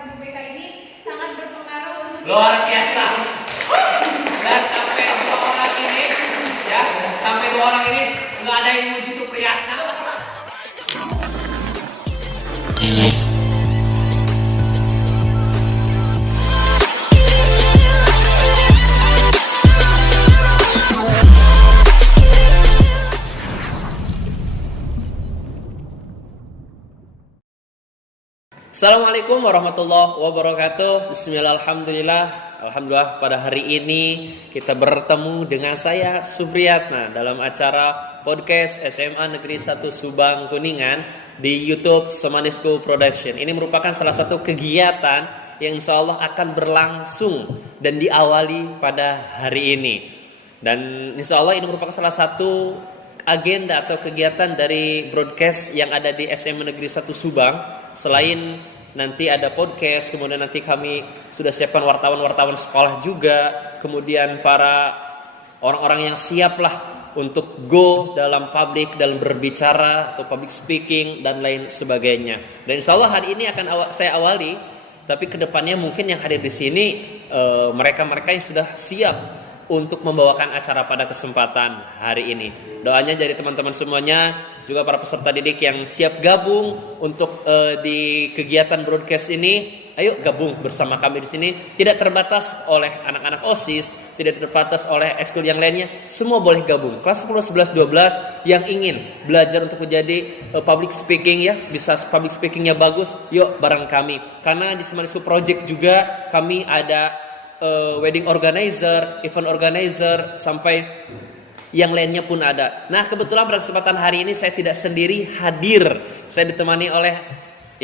UPK ini sangat berpengaruh untuk luar biasa. Dan sampai dua orang ini, ya, sampai dua orang ini nggak ada yang muji Supriyatna. Assalamualaikum warahmatullahi wabarakatuh. Bismillah, alhamdulillah pada hari ini kita bertemu dengan saya Supriyatna dalam acara podcast SMA Negeri 1 Subang Kuningan di YouTube Semanisku Production. Ini merupakan salah satu kegiatan yang insya Allah akan berlangsung dan diawali pada hari ini. Dan insya Allah ini merupakan salah satu agenda atau kegiatan dari broadcast yang ada di SMA Negeri 1 Subang. Selain nanti ada podcast, kemudian nanti kami sudah siapkan wartawan-wartawan sekolah juga, kemudian para orang-orang yang siap lah untuk go dalam publik, dalam berbicara atau public speaking dan lain sebagainya. Dan insya Allah hari ini akan saya awali, tapi kedepannya mungkin yang hadir di sini mereka-mereka yang sudah siap untuk membawakan acara pada kesempatan hari ini. Doanya dari teman-teman semuanya, juga para peserta didik yang siap gabung untuk di kegiatan broadcast ini. Ayo gabung bersama kami di sini. Tidak terbatas oleh anak-anak OSIS, tidak terbatas oleh ekskul yang lainnya. Semua boleh gabung. Kelas 10, 11, 12 yang ingin belajar untuk menjadi public speaking, ya, bisa public speakingnya bagus, yuk bareng kami. Karena di Semanisku Project juga kami ada wedding organizer, event organizer, sampai yang lainnya pun ada. Nah, kebetulan pada kesempatan hari ini saya tidak sendiri hadir. Saya ditemani oleh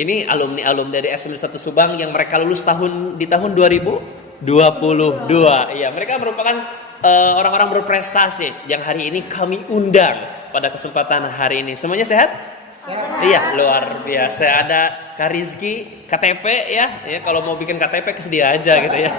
ini alumni dari SMA 1 Subang yang mereka lulus di tahun 2022. Iya, mereka merupakan orang-orang berprestasi yang hari ini kami undang pada kesempatan hari ini. Semuanya sehat? Iya, luar biasa. Ada Kak Rizky, KTP ya. Kalau mau bikin KTP ke dia aja gitu ya.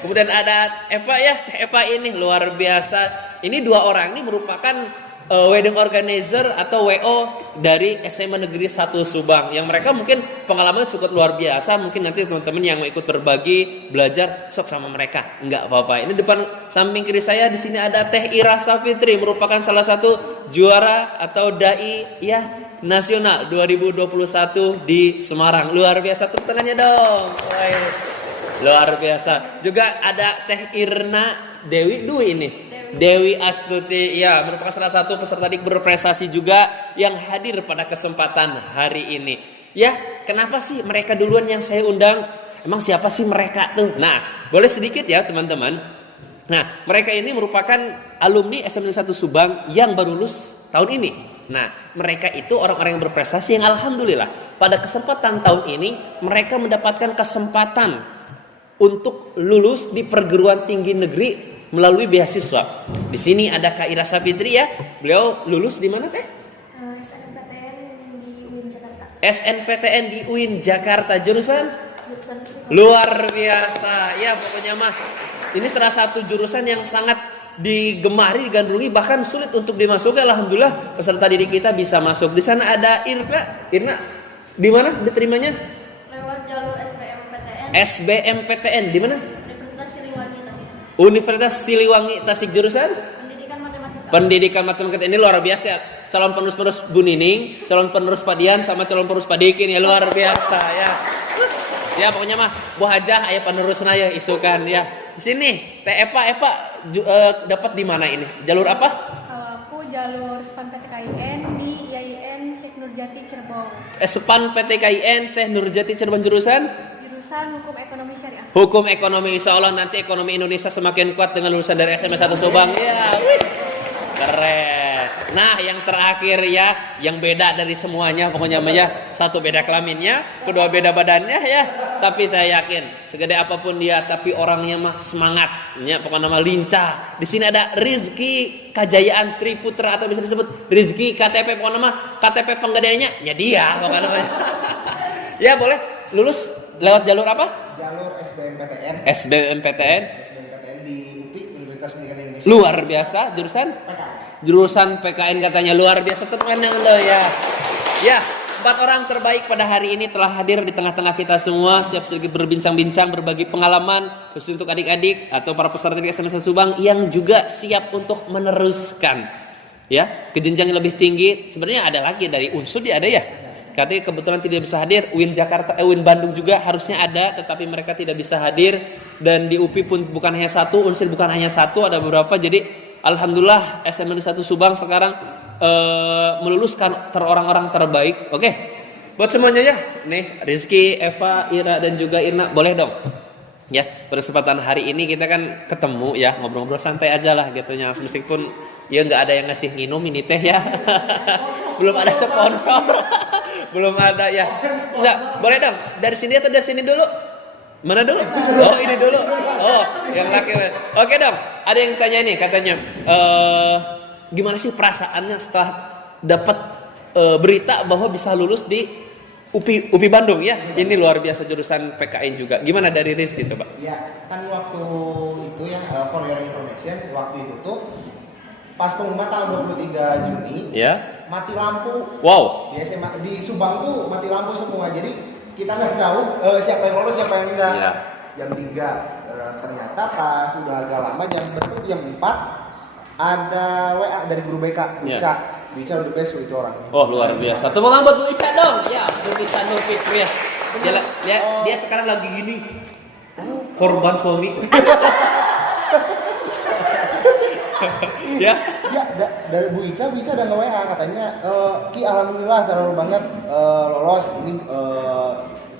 Kemudian ada Eva ya, Eva ini luar biasa. Ini dua orang ini merupakan wedding organizer atau WO dari SMA Negeri 1 Subang, yang mereka mungkin pengalaman cukup luar biasa. Mungkin nanti teman-teman yang mau ikut berbagi, belajar, sok sama mereka, enggak apa-apa. Ini depan samping kiri saya di sini ada Teh Ira Safitri, merupakan salah satu juara atau dai ya nasional 2021 di Semarang. Luar biasa, tepuk tangannya dong. Luar biasa. Juga ada Teh Irna Dewi Astuti, ya, merupakan salah satu peserta didik berprestasi juga yang hadir pada kesempatan hari ini. Ya, kenapa sih mereka duluan yang saya undang? Emang siapa sih mereka tuh? Nah, boleh sedikit ya teman-teman. Nah, mereka ini merupakan alumni SMA 1 Subang yang baru lulus tahun ini. Nah, mereka itu orang-orang yang berprestasi yang alhamdulillah pada kesempatan tahun ini mereka mendapatkan kesempatan untuk lulus di perguruan tinggi negeri melalui beasiswa. Di sini ada Kak Ira Safitri ya. Beliau lulus di mana, Teh? SNPTN di UIN Jakarta. SNPTN di UIN Jakarta, jurusan Psikologi. luar biasa. Ya, pokoknya mah ini salah satu jurusan yang sangat digemari, digandrungi, bahkan sulit untuk dimasuki. Alhamdulillah peserta didik kita bisa masuk. Di sana ada Irna. Di mana diterimanya? Lewat jalur SBMPTN. SBMPTN di mana? Universitas Siliwangi Tasik. Universitas Siliwangi Tasik, jurusan Pendidikan Matematika. Pendidikan Matematika. Ini luar biasa. Calon penerus Bu Nining, calon penerus Pak Dian, sama calon penerus Pak Dikin, ya luar biasa ya. Ya pokoknya mah Bu Hajah aya penerusna ya isukan ya. Di sini Teh Eva dapat di mana ini? Jalur apa? Kalau aku jalur SPAN PTKIN di IAIN Syekh Nurjati Cirebon. SPAN PTKIN Syekh Nurjati Cirebon, jurusan Hukum Ekonomi Syariah. Hukum Ekonomi. Insya Allah nanti ekonomi Indonesia semakin kuat dengan lulusan dari SMA 1 Subang. Ya, keren. Nah, yang terakhir ya, yang beda dari semuanya pokoknya ya, satu beda kelaminnya, kedua beda badannya ya. Tapi saya yakin segede apapun dia, tapi orangnya mah semangat. Ya, pokoknya nama lincah. Di sini ada Rizky Kajayaan Triputra atau bisa disebut Rizky KTP, pokoknya nama KTP penggadeannya ya dia pokoknya namanya. Ya, boleh lulus lewat jalur apa? Jalur SBMPTN. SBMPTN di UPI, Universitas Pendidikan Indonesia. luar biasa. Jurusan PKN. jurusan PKN katanya, luar biasa. Teman yang lo ya. Ya, 4 orang terbaik pada hari ini telah hadir di tengah-tengah kita semua, siap sedikit berbincang-bincang, berbagi pengalaman khusus untuk adik-adik atau para peserta di SMS Subang yang juga siap untuk meneruskan ya ke jenjang yang lebih tinggi. Sebenarnya ada lagi dari Unsur dia ada ya. Katanya kebetulan tidak bisa hadir. UIN Bandung juga harusnya ada, tetapi mereka tidak bisa hadir. Dan di UPI pun bukan hanya satu, Unsur bukan hanya satu, ada beberapa. Jadi alhamdulillah SMA 1 Subang sekarang meluluskan orang-orang terbaik. Oke, buat semuanya ya. Nih Rizky, Eva, Ira dan juga Irna, boleh dong. Ya, pada kesempatan hari ini kita kan ketemu ya, ngobrol-ngobrol santai aja lah gitu ya. Meskipun ya nggak ada yang ngasih minum ini teh ya. Belum ada sponsor. Belum ada ya. Enggak, boleh dong. Dari sini atau dari sini dulu? Mana dulu? Oh, ini dulu. Oh, yang laki. Oke dong. Ada yang tanya nih katanya, gimana sih perasaannya setelah dapat berita bahwa bisa lulus di UPI Bandung ya? Ini luar biasa jurusan PKN juga. Gimana dari Rizky coba? Ya, kan waktu itu ya, for your information, waktu itu tuh pas pengumuman tanggal 23 Juni, ya, mati lampu. Wow. Di SMA di Subang tuh mati lampu semua. Jadi kita nggak tahu siapa yang lolos, siapa yang enggak. Ya. Jam 3 ternyata pas sudah agak lama jam 4 ada WA dari guru BK, Bu Ica. Bu Ica udah besu itu orang. Oh, luar biasa. Tepuk tangan buat Bu Ica dong. Ya, Bu Ica Fikri ya. Dia sekarang lagi gini. Korban suami. Ya. Dari Bu Ica udah nge-WA katanya, Ki alhamdulillah terlalu banget lolos ini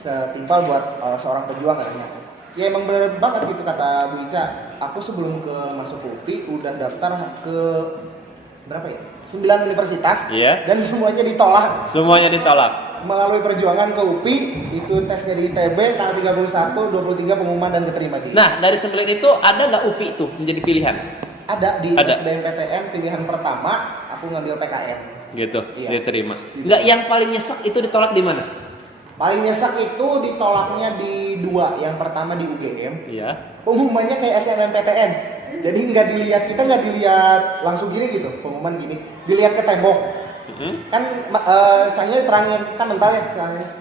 setimpal buat seorang pejuang katanya. Ya emang bener banget gitu kata Bu Ica. Aku sebelum masuk UPI udah daftar ke berapa ya? 9 universitas. Iya. Dan semuanya ditolak. Semuanya ditolak. Melalui perjuangan ke UPI, itu tesnya di ITB tanggal 31, 23 pengumuman dan keterima di. Nah, dari 9 itu ada nggak UPI itu menjadi pilihan? Ada di SBMPTN pilihan pertama, aku ngambil PKN. Gitu, iya. Diterima. Nggak, yang paling nyesek itu ditolak di mana? Paling nyesek itu ditolaknya di 2. Yang pertama di UGM. Iya. Pengumumannya kayak SNMPTN. Jadi kita nggak dilihat langsung gini gitu, pengumuman gini, dilihat ke tembok. Kan cahayanya diterangin, kan mental ya.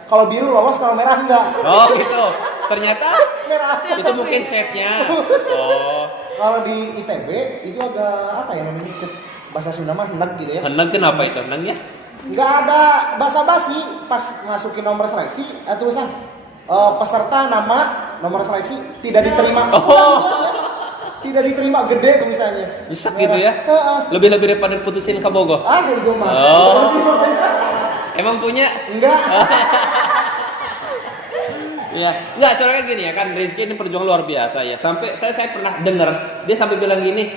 Kalau biru lolos, kalau merah enggak. Oh gitu. Ternyata merah. Itu mungkin chatnya. Oh. Kalau di ITB itu agak apa ya namanya, bahasa Sunda mah heneg gitu ya. Heneg kenapa itu? Heneg ya? Nggak ada basa-basi pas masukin nomor seleksi, tulisan peserta nama nomor seleksi tidak diterima. Oh. Tidak diterima, gede tulisannya. Bisa gitu ya? Lebih-lebih daripada putusin ke Bogor. Gue mah. Oh. Emang punya? Enggak. Ya, enggak, soalnya kan gini ya kan, Rizky ini perjuangan luar biasa ya. Sampai saya pernah dengar dia sampai bilang gini,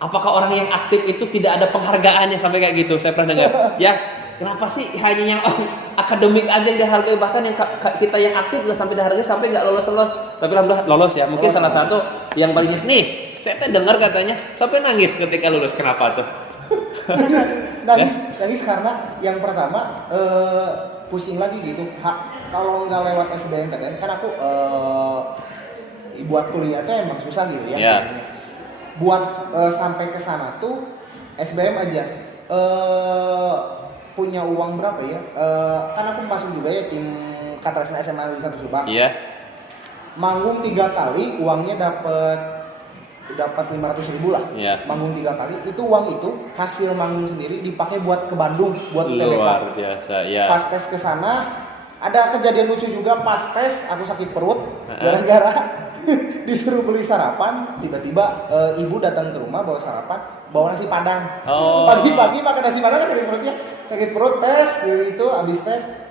apakah orang yang aktif itu tidak ada penghargaannya, sampai kayak gitu. Saya pernah dengar. Ya, kenapa sih hanya yang akademik aja yang dihargai, bahkan yang kita yang aktif nggak sampai dihargai, sampai nggak lolos. Tapi alhamdulillah lolos ya. Mungkin salah satu yang paling nih, saya dengar katanya sampai nangis ketika lulus. Kenapa tuh? nangis karena yang pertama pusing lagi gitu. Kalau nggak lewat SBMPTN kan aku buat kuliah tuh emang susah gitu ya. Yeah. Buat sampai ke sana tuh SBM aja punya uang berapa ya? Kan aku masuk juga ya tim Katresna SMA 1 Subang. Iya. Yeah. Manggung 3 kali uangnya dapat 500.000 lah. Yeah. Manggung 3 kali, itu uang itu hasil manggung sendiri dipakai buat ke Bandung buat UTBK. Luar biasa, ya. Pas tes ke sana ada kejadian lucu juga. Pas tes aku sakit perut gara-gara disuruh beli sarapan, tiba-tiba ibu datang ke rumah bawa sarapan, bawa nasi padang. Oh. Pagi-pagi makan nasi padang kan sakit perut tes gitu, habis tes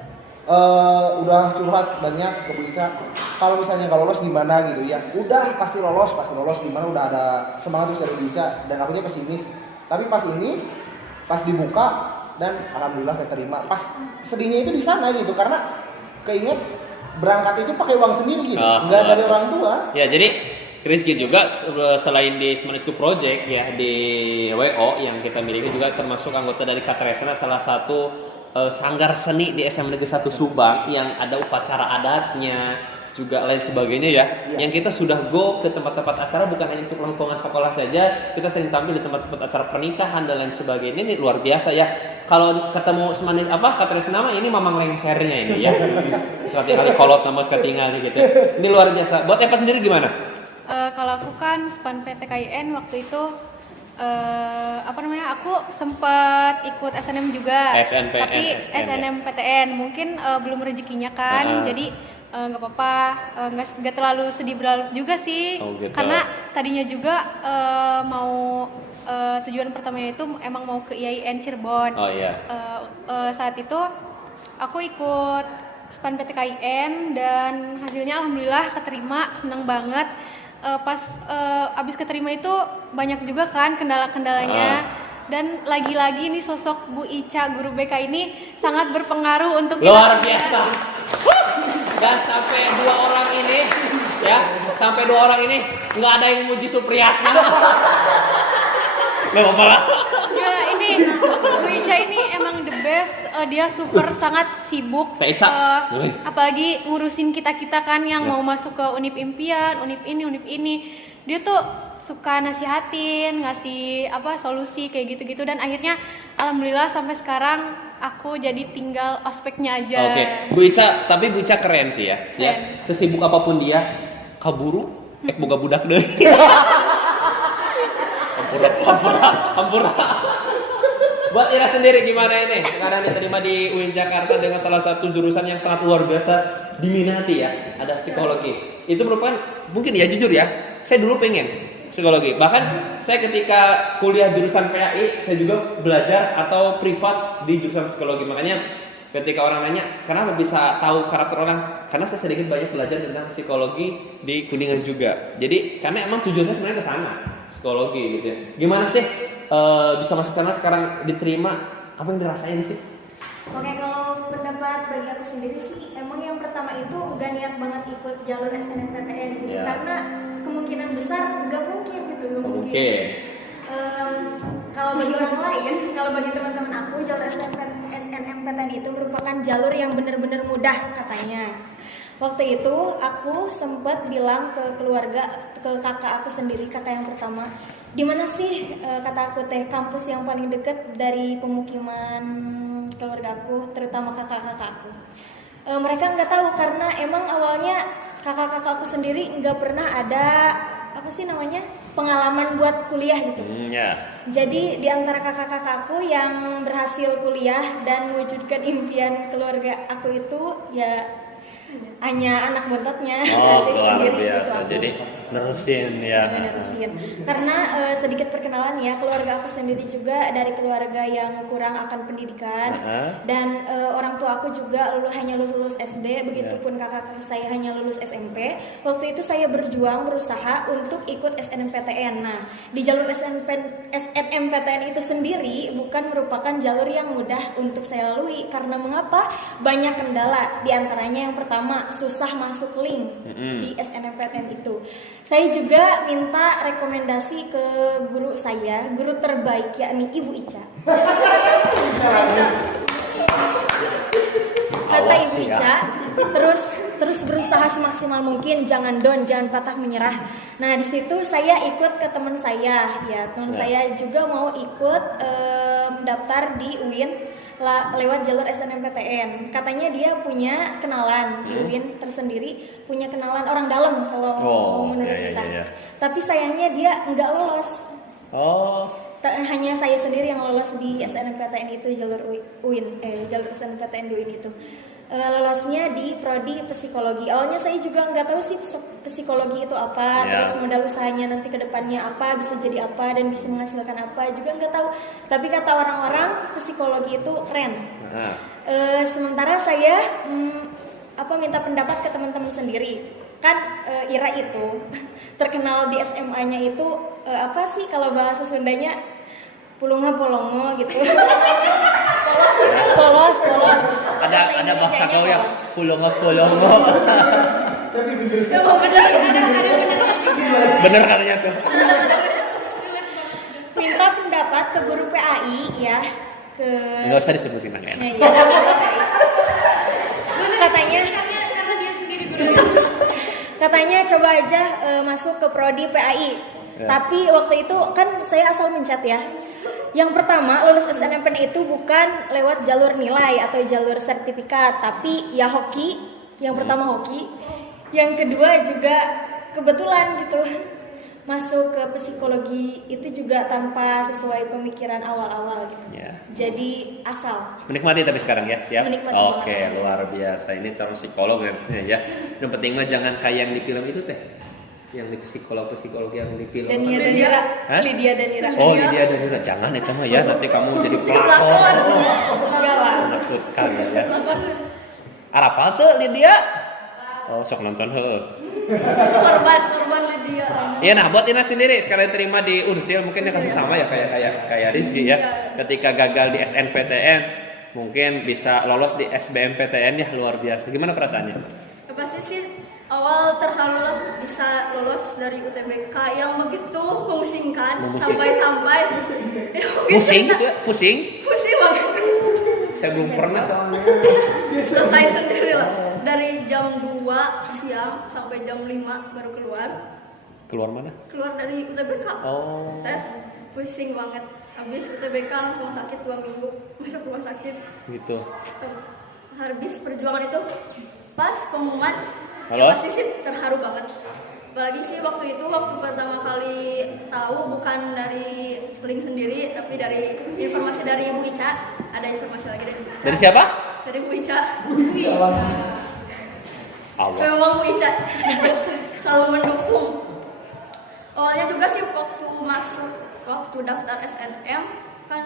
udah curhat banyak ke Bu Ica, kalau misalnya nggak lolos gimana gitu ya. Udah pasti lolos gimana, udah ada semangat terus dari Bu Ica dan akunya pesimis. Tapi pas dibuka dan alhamdulillah keterima. Pas sedihnya itu di sana gitu, karena keinget berangkat itu pakai uang sendiri gitu, nggak dari orang tua. Ya, jadi Rizky juga selain di Semangat School Project ya, di WO yang kita miliki juga termasuk anggota dari Katresna, salah satu sanggar seni di SMA Negeri 1 Subang yang ada upacara adatnya juga lain sebagainya ya. Yang kita sudah go ke tempat-tempat acara, bukan hanya untuk lingkungan sekolah saja, kita sering tampil di tempat-tempat acara pernikahan dan lain sebagainya. Ini luar biasa ya. kalau ketemu semanis Katresna nama ini mamang lengsernya ini ya. Sekali kali kolot nama sekali tinggal gitu. Ini luar biasa. Buat Eva sendiri gimana? Kalau aku kan SPAN PTKIN waktu itu aku sempat ikut SNM juga. Tapi SNMPTN mungkin belum rezekinya kan. Jadi nggak apa-apa, nggak terlalu sedih berlarut juga sih. Gitu. Karena tadinya juga mau tujuan pertamanya itu emang mau ke IAIN Cirebon. Saat itu aku ikut SPAN PTKIN dan hasilnya alhamdulillah keterima, seneng banget. Pas abis keterima itu banyak juga kan kendala-kendalanya. Dan lagi-lagi nih sosok Bu Ica guru BK ini sangat berpengaruh untuk luar biasa. Dan sampai dua orang ini nggak ada yang muji Supriyatna. Nggak apa-apa lah. Ya ini Bu Ica ini emang the best. Dia super sangat sibuk. Apalagi ngurusin kita kan yang mau masuk ke Unip Impian, Unip ini. Dia tuh suka nasihatin, ngasih solusi kayak gitu-gitu, dan akhirnya alhamdulillah sampai sekarang aku jadi tinggal ospeknya aja. Oke. Bu Ica keren sih ya. Ya. Sesibuk apapun dia, kaburu boga budak deh. Ampura. Buat Ira sendiri gimana ini? Sekarang diterima di UIN Jakarta dengan salah satu jurusan yang sangat luar biasa diminati ya. Ada psikologi. Itu merupakan mungkin ya jujur ya, saya dulu pengen psikologi. Bahkan saya ketika kuliah jurusan PAI, saya juga belajar atau privat di jurusan psikologi. Makanya ketika orang nanya, kenapa bisa tahu karakter orang? Karena saya sedikit banyak belajar tentang psikologi di Kuningan juga. Jadi karena emang tujuan saya sebenarnya ke sana, psikologi gitu ya. Gimana sih bisa masuk sana sekarang diterima? Apa yang dirasain sih? Oke, kalau pendapat bagi aku sendiri sih, emang yang pertama itu gak niat banget ikut jalur SNMPTN gitu, karena kemungkinan besar gak mungkin gitu, gak mungkin. Kalau bagi orang lain, kalau bagi teman-teman aku, jalur SNMPTN itu merupakan jalur yang benar-benar mudah katanya. Waktu itu aku sempat bilang ke keluarga, ke kakak aku sendiri, kakak yang pertama, di mana sih kata aku kampus yang paling dekat dari pemukiman keluarga aku, terutama kakak-kakak aku. Mereka nggak tahu karena emang awalnya kakak-kakak aku sendiri nggak pernah ada pengalaman buat kuliah gitu. Jadi di antara kakak-kakak aku yang berhasil kuliah dan mewujudkan impian keluarga aku itu ya hanya anak bontatnya. Luar biasa. Jadi nerusin ya. Karena sedikit perkenalan ya, keluarga aku sendiri juga dari keluarga yang kurang akan pendidikan. Dan orang tua aku juga hanya lulus SD, begitupun kakak saya hanya lulus SMP. Waktu itu saya berjuang berusaha untuk ikut SNMPTN. Nah, di jalur SNMPTN itu sendiri bukan merupakan jalur yang mudah untuk saya lalui. Karena mengapa? Banyak kendala. Di antaranya yang pertama, susah masuk link di SNMPTN itu. Saya juga minta rekomendasi ke guru saya, guru terbaik yakni Ibu Ica. Kata Ibu Ica, terus berusaha semaksimal mungkin, jangan down, jangan patah menyerah. Nah, di situ saya ikut ke teman saya, teman saya juga mau ikut daftar di UIN lewat jalur SNMPTN. Katanya dia punya kenalan di UIN tersendiri, punya kenalan orang dalam kalau menurut kita. Tapi sayangnya dia nggak lolos. Hanya saya sendiri yang lolos di SNMPTN itu, jalur SNMPTN di UIN itu. Lolosnya di prodi psikologi. Awalnya saya juga nggak tahu sih psikologi itu apa, terus modal usahanya nanti ke depannya apa, bisa jadi apa dan bisa menghasilkan apa juga nggak tahu. Tapi kata orang-orang psikologi itu keren. Sementara saya minta pendapat ke teman-teman sendiri. Kan Ira itu terkenal di SMA-nya itu apa sih kalau bahasa Sundanya, pulunga polongo gitu. Polos. Ada bahasa kau yang polongo. Tapi bener. Bener katanya tuh. Minta pendapat ke guru PAI ya, nggak usah disebutin kan. Katanya karena dia sendiri guru. Katanya coba aja masuk ke prodi PAI. Tapi waktu itu kan saya asal mencet ya. yang pertama lulus SNMPTN itu bukan lewat jalur nilai atau jalur sertifikat, tapi ya hoki. Yang pertama hoki, yang kedua juga kebetulan gitu masuk ke psikologi itu juga tanpa sesuai pemikiran awal-awal gitu. Ya. Jadi asal. Menikmati tapi sekarang ya, siap? Menikmati Oke, banget. luar biasa. Ini calon psikolog ya. Yang penting mah jangan kayak yang di film itu teh. Yang di psikologi yang di film. Dania apa? Danira. Hah? Lydia Danira. Oh, Lydia Danira. Jangan itu mah ya, nanti kamu jadi pelakon. Enggak lah. Menakutkan ya. Arapal tuh Lydia. Oh, sok nonton heuh. korban Lydia. Iya, nah buat Ina sendiri sekalian terima di Unsil mungkin dia kasih sama ya kayak Rizky ya. Ketika gagal di SNPTN mungkin bisa lolos di SBMPTN ya, luar biasa. Gimana perasaannya? Ya, pasti sih awal terharu lah bisa lolos dari UTBK yang begitu memusingkan sampai-sampai ya, Pusing gitu ya? Pusing banget. Saya belum pernah soalnya. Selesai sendiri lah dari jam 2 siang sampai jam 5 baru Keluar mana? keluar dari UTBK. Oh. Tes pusing banget, habis UTBK langsung sakit 2 minggu, masuk rumah sakit Gitu. habis perjuangan itu pas pengumuman Halo? ya pasti sih terharu banget. Apalagi sih waktu pertama kali tahu bukan dari link sendiri tapi dari informasi dari Bu Ica. Ada informasi lagi dari Bu Ica. Dari siapa? Dari Bu Ica. Allah. Memang Bu Ica selalu mendukung. Awalnya juga sih waktu daftar SNM kan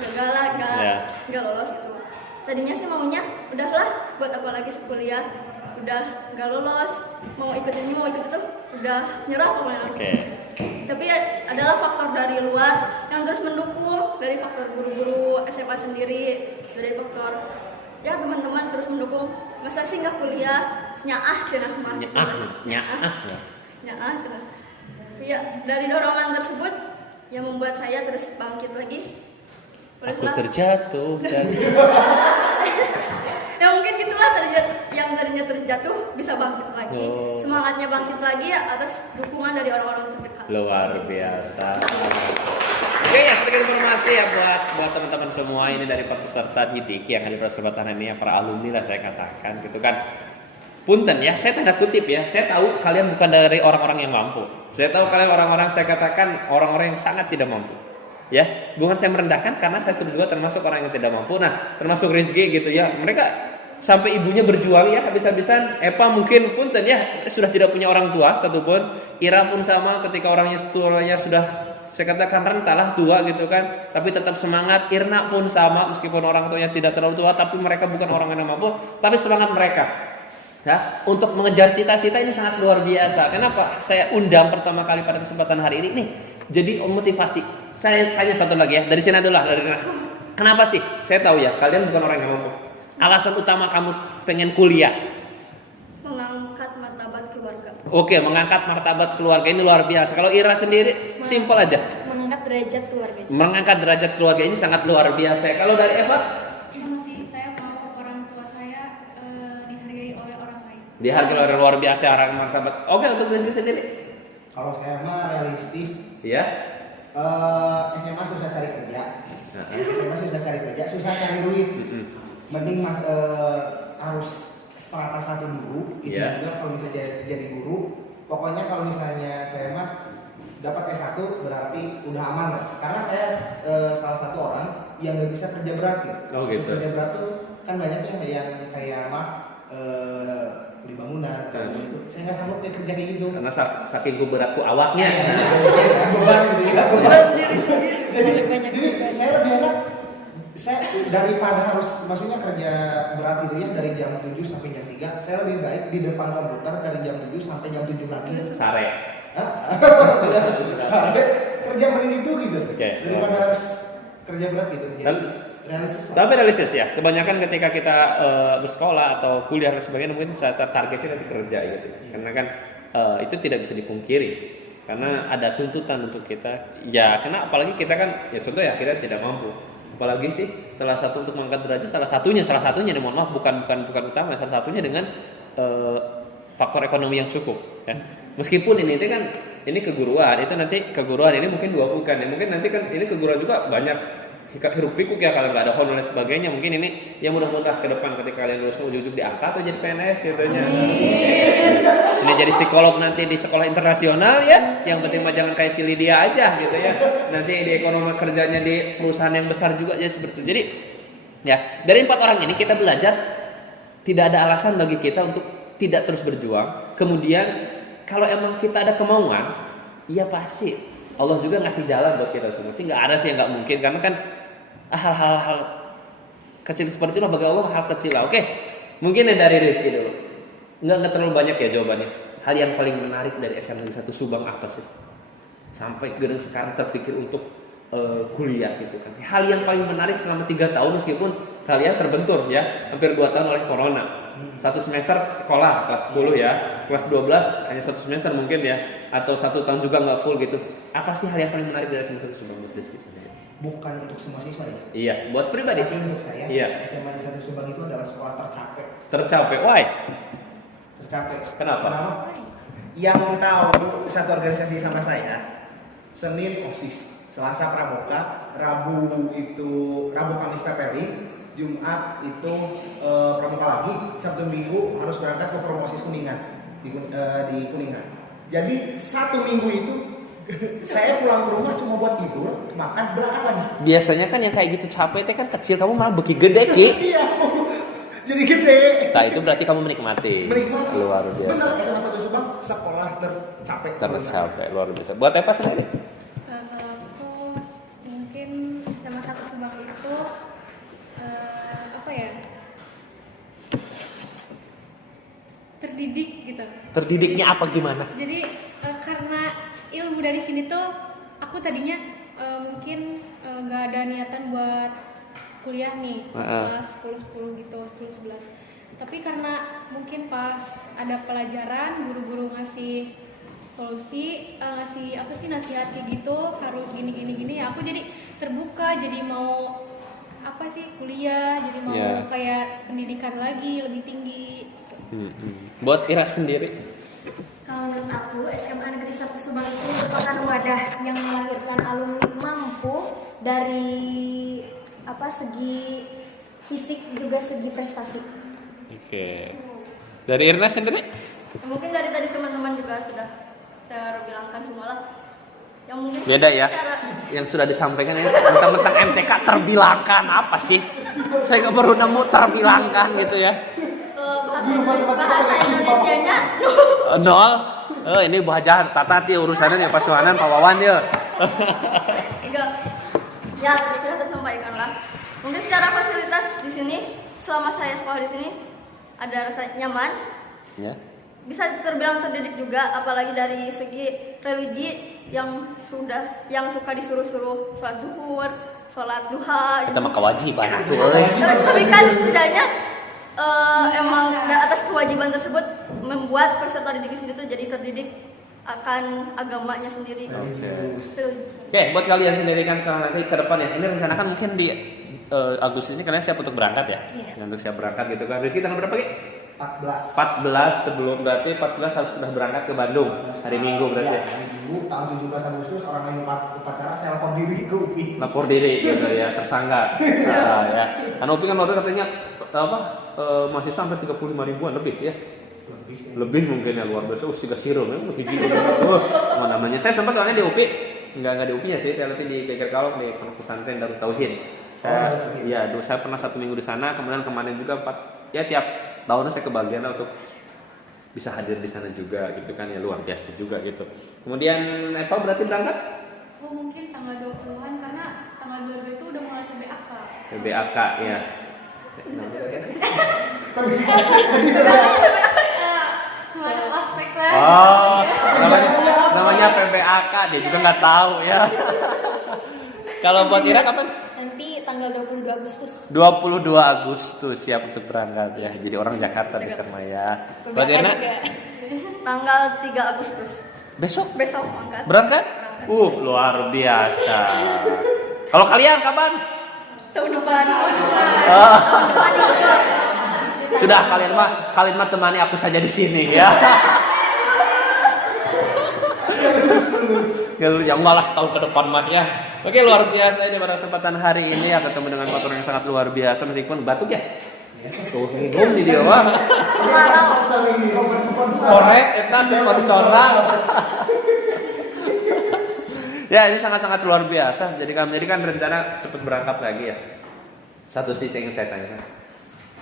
gagal lah, nggak lolos gitu. Tadinya sih maunya udahlah buat apa lagi kuliah, udah nggak lolos, mau ikut ini mau ikut itu, udah nyerah pokoknya. Oke. Tapi ya, adalah faktor dari luar yang terus mendukung, dari faktor guru-guru SMA sendiri, dari faktor ya teman-teman terus mendukung. Masa sih nggak kuliah, nyaah cenah mah. Nyaah cenah. Ya dari dorongan tersebut yang membuat saya terus bangkit lagi. Aku terjatuh dan Ya mungkin gitulah yang tadinya terjatuh bisa bangkit lagi. Semangatnya bangkit lagi ya atas dukungan dari orang-orang terdekat. luar biasa. Oke ya, sedikit informasi ya buat teman-teman semua ini dari para peserta didik yang hadir persahabatan ini, para alumni lah saya katakan gitu kan. Punten ya, saya tanda kutip ya. Saya tahu kalian bukan dari orang-orang yang mampu. Saya tahu kalian orang-orang, saya katakan orang-orang yang sangat tidak mampu. Ya, bukan saya merendahkan karena saya juga termasuk orang yang tidak mampu. Nah, termasuk Rizky gitu ya. Mereka sampai ibunya berjuang ya habis-habisan. Epa mungkin punten ya sudah tidak punya orang tua satupun. Ira pun sama ketika orangnya tuanya sudah saya katakan rentalah tua gitu kan, tapi tetap semangat. Irna pun sama meskipun orang tuanya tidak terlalu tua, tapi mereka bukan orang yang mampu, tapi semangat mereka. Ya, untuk mengejar cita-cita ini sangat luar biasa. Kenapa saya undang pertama kali pada kesempatan hari ini nih? Jadi motivasi. Saya tanya satu lagi ya, dari sini dulu lah, dari kenapa sih? Saya tahu ya, kalian bukan orang yang mampu. Alasan utama kamu pengen kuliah? Mengangkat martabat keluarga. Oke, mengangkat martabat keluarga ini luar biasa. Kalau Ira sendiri, simpel aja. Mengangkat derajat keluarga. Mengangkat derajat keluarga ini sangat luar biasa. Kalau dari Eva? Sama sih, saya mau orang tua saya dihargai oleh orang lain. Dihargai oleh luar biasa orang martabat. Oke, untuk Rizky sendiri? Kalau saya mah realistis, Iya. SMA susah cari kerja, SMA susah cari kerja, susah cari duit. Mending harus strata 1 dulu. Itu juga kalau bisa jadi guru. Pokoknya kalau misalnya saya mah dapat S1 berarti udah aman lah. Karena saya salah satu orang yang nggak bisa kerja berat gitu. Gitu. Kerja berat tuh kan banyak yang kayak beli bangunan, itu saya nggak sanggup kerja kayak gitu. Karena saking gue beratku awaknya. Beban gitu ya. Beban diri sendiri. Jadi saya lebih enak. Saya daripada harus maksudnya kerja berat itu ya dari jam 7 sampai jam 3, saya lebih baik di depan komputer dari jam 7 sampai jam 7 lagi. Sare. Sare. Kerja mending itu gitu. Daripada harus kerja berat gitu. Jadi realistis. Tapi realistis ya. Kebanyakan ketika kita bersekolah atau kuliah dan sebagainya mungkin saya targetnya nanti kerja gitu. Karena kan itu tidak bisa dipungkiri. Karena ada tuntutan untuk kita. Ya, karena apalagi kita kan ya contoh ya kita tidak mampu. Apalagi sih salah satu untuk mengangkat derajat salah satunya nih mohon maaf bukan utama, salah satunya dengan faktor ekonomi yang cukup ya. Meskipun ini kan ini keguruan, itu nanti keguruan ini mungkin 20 kan. Ya, mungkin nanti kan ini keguruan juga banyak hiruk pikuk ya kalau nggak ada honor dan sebagainya. Mungkin ini yang mudah-mudahan ke depan ketika kalian lulus ujung-ujung diangkat atau jadi PNS gitu nya. Ini jadi psikolog nanti di sekolah internasional ya. Yang penting mah jangan kayak si Lydia aja gitu ya. Nanti di ekonomi kerjanya di perusahaan yang besar juga ya seperti itu. Jadi ya dari 4 orang ini kita belajar tidak ada alasan bagi kita untuk tidak terus berjuang. Kemudian kalau emang kita ada kemauan, ya pasti Allah juga ngasih jalan buat kita semua. Sih nggak ada sih yang nggak mungkin karena kan hal-hal kecil seperti itu bagi Allah hal kecil lah. Oke, mungkin yang dari Rizky dulu. Nggak terlalu banyak ya jawabannya. Hal yang paling menarik dari SMA Negeri 1 Subang apa sih? Sampai gedung sekarang terpikir untuk kuliah gitu kan. Hal yang paling menarik selama 3 tahun meskipun kalian terbentur ya hampir 2 tahun oleh corona. 1 semester sekolah kelas 10 ya, kelas 12 hanya 1 semester mungkin ya, atau 1 tahun juga nggak full gitu. Apa sih hal yang paling menarik dari SMA 1 Subang menurut Rizky sendiri? Bukan untuk semua siswa ya? Iya, buat pribadi. Tapi untuk saya, iya. SMA Negeri 1 Subang itu adalah sekolah tercapek. Tercapek, why? Tercapek. Kenapa? Yang tahu satu organisasi sama saya, Senin OSIS, Selasa Pramuka, Rabu Kamis PPLI, Jumat itu pramuka lagi, Sabtu Minggu harus berangkat ke Formosis Kuningan di Kuningan. Jadi 1 minggu itu saya pulang ke rumah cuma buat tidur, makan, berangkat lagi. Biasanya kan yang kayak gitu capek teh kan kecil, kamu malah beki gede Ki. Iya, jadi gede. Nah itu berarti kamu menikmati. Luar biasa. Benar, SMA 1 Subang sekolah tercapek. Luar biasa. Buat apa sendiri? Aku mungkin SMA 1 Subang itu apa ya? Terdidik gitu. Terdidiknya apa gimana? Jadi karena ilmu dari sini tuh aku tadinya mungkin nggak ada niatan buat kuliah nih kelas 10 gitu 10-11, tapi karena mungkin pas ada pelajaran guru-guru ngasih solusi, ngasih apa sih nasihat kayak gitu harus gini aku jadi terbuka, jadi mau apa sih kuliah, jadi mau kayak pendidikan lagi lebih tinggi gitu. Buat Ira sendiri? Kalau menurut aku, SMA Negeri 1 Subang itu merupakan wadah yang melahirkan alumni mampu dari segi fisik juga segi prestasi. Oke. Dari Irna sendiri? Mungkin dari tadi teman-teman juga sudah terbilangkan semua lah. Yang mungkin beda ya. Yang sudah disampaikan ini mentang-mentang MTK terbilangkan apa sih? Saya nggak baru nemu terbilangkan gitu ya. bahasa Indonesianya nol. Ini Bu Hajar, Tata ti urusannya nih Pasuhanan, Pak Wawan dia. enggak. Ya, sudah tersampaikan lah. Mungkin secara fasilitas di sini selama saya sekolah di sini ada rasa nyaman. Ya. Bisa terbilang terdidik juga, apalagi dari segi religi yang suka disuruh-suruh sholat zuhur, sholat duha. Kita mah kewajiban tuh. Tapi kan setidaknya emang atas kewajiban tersebut membuat peserta didik di sini tuh jadi terdidik akan agamanya sendiri. Oke, buat kalian sendiri kan nanti ke depan ya. Ini rencana kan mungkin di Agustus ini kalian siap untuk berangkat ya? Iya. Untuk siap berangkat gitu kan. Rizky tanggal berapa Ki? 14 sebelum berarti 14 harus sudah berangkat ke Bandung hari Minggu berarti. Ya, hari Minggu tanggal 17 Agustus orang lain upacara saya lapor diri ke UPI. Lapor diri gitu ya, tersangka. Ya. Kan UPI kan waktu katanya mahasiswa sampai 35 ribuan lebih ya. Lebih mungkin ya, luar biasa. Tiga sirum ya, hiji namanya. Saya sempat soalnya di UPI, enggak di UPI-nya sih, saya nanti di Geger Kalong di Pondok Pesantren Darut Tauhid. Saya pernah 1 minggu di sana, kemudian kemarin juga tiap tahunnya saya kebagian untuk bisa hadir di sana juga gitu kan, ya luar biasa juga gitu. Kemudian Eva berarti berangkat? Mungkin tanggal 20-an karena tanggal 22 itu udah mulai PBAK. PBAK ya. Semacam ospek lah. Oh, namanya PBAK, dia juga nggak tahu ya. Kalau buat Ira kapan? Nanti tanggal 22 Agustus. 22 Agustus siap untuk berangkat ya. Jadi orang Jakarta besok Maya. Buat Irna? Tanggal 3 Agustus. Besok berangkat. Berangkat? Luar biasa. Kalau kalian kapan? Tahun depan. Sudah kalian mah temani aku saja di sini ya. Yang malas tahun ke depan mah ya. Oke, luar biasa ini pada kesempatan hari ini ya, ketemu dengan motor yang sangat luar biasa meskipun batuk ya. Tuh hidung di dia wah. Korek eta sponsora. Ya, ini sangat-sangat luar biasa. Jadi kan rencana cepat berangkat lagi ya. Satu sisi yang saya tanyakan.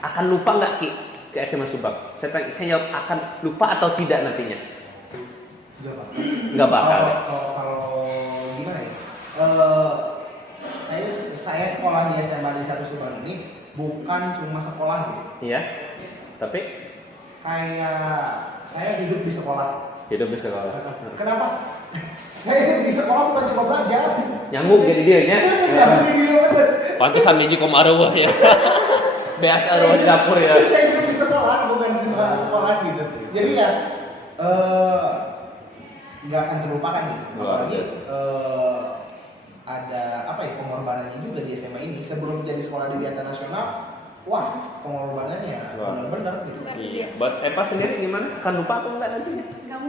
Akan lupa nggak Ki ke SMA Subang? Saya jawab akan lupa atau tidak nantinya? Nggak bakal. Kalau gimana ya? Saya sekolah di SMA di Satu Subang ini bukan cuma sekolah gitu. Iya. Tapi kayak saya hidup di sekolah. Hidup di sekolah. Kenapa? Saya di sekolah bukan cuma belajar. Nyambung jadi dia nya. Pantesan biji komaruh ya. Biasa roh di dapur ya. Saya hidup di sekolah bukan di sekolah gitu. Jadi ya nggak akan terlupakan gitu. Apalagi ada pengorbanannya juga di SMA ini sebelum jadi sekolah di Diata Nasional. Wah, pengorbanannya benar-benar gitu. Iya. Buat Eva sendiri gimana? Kan lupa atau enggak nantinya? Nggak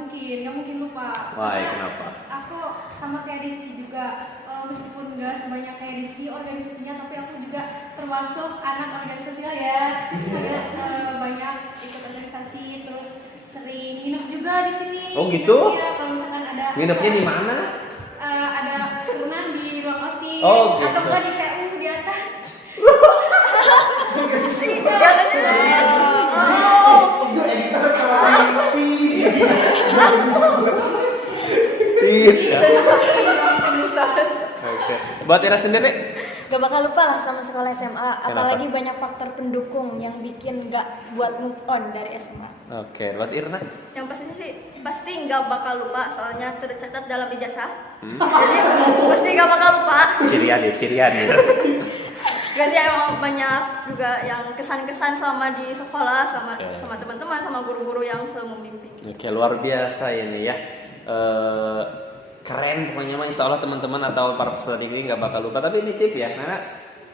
mungkin lupa. Wah, kenapa? Aku sama kayak Rizky juga, meskipun nggak sebanyak kayak Rizky organisasinya, tapi aku juga termasuk anak organisasinya ya. Banyak ikut organisasi, terus sering nginep juga di sini. Oh gitu? Iya, kalau misalkan ada. Nginepnya di mana? Ada pernah di ruang OSIS. Oh, gitu. Atau enggak di TU di atas. Oke. Buat Ira sendiri? Gak bakal lupa lah sama sekolah SMA. Apalagi banyak faktor pendukung yang bikin gak buat move on dari SMA. Oke, buat Irna? Yang pastinya sih pasti nggak bakal lupa, soalnya tercatat dalam ijazah. Jadi pasti nggak bakal lupa. Sirian. Gak sih, emang banyak juga yang kesan-kesan selama di sekolah sama teman-teman, sama guru-guru yang membimbing. Oke, luar biasa ini ya. Keren pokoknya mah, insya Allah teman-teman atau para peserta didik nggak bakal lupa. Tapi ini tip ya, karena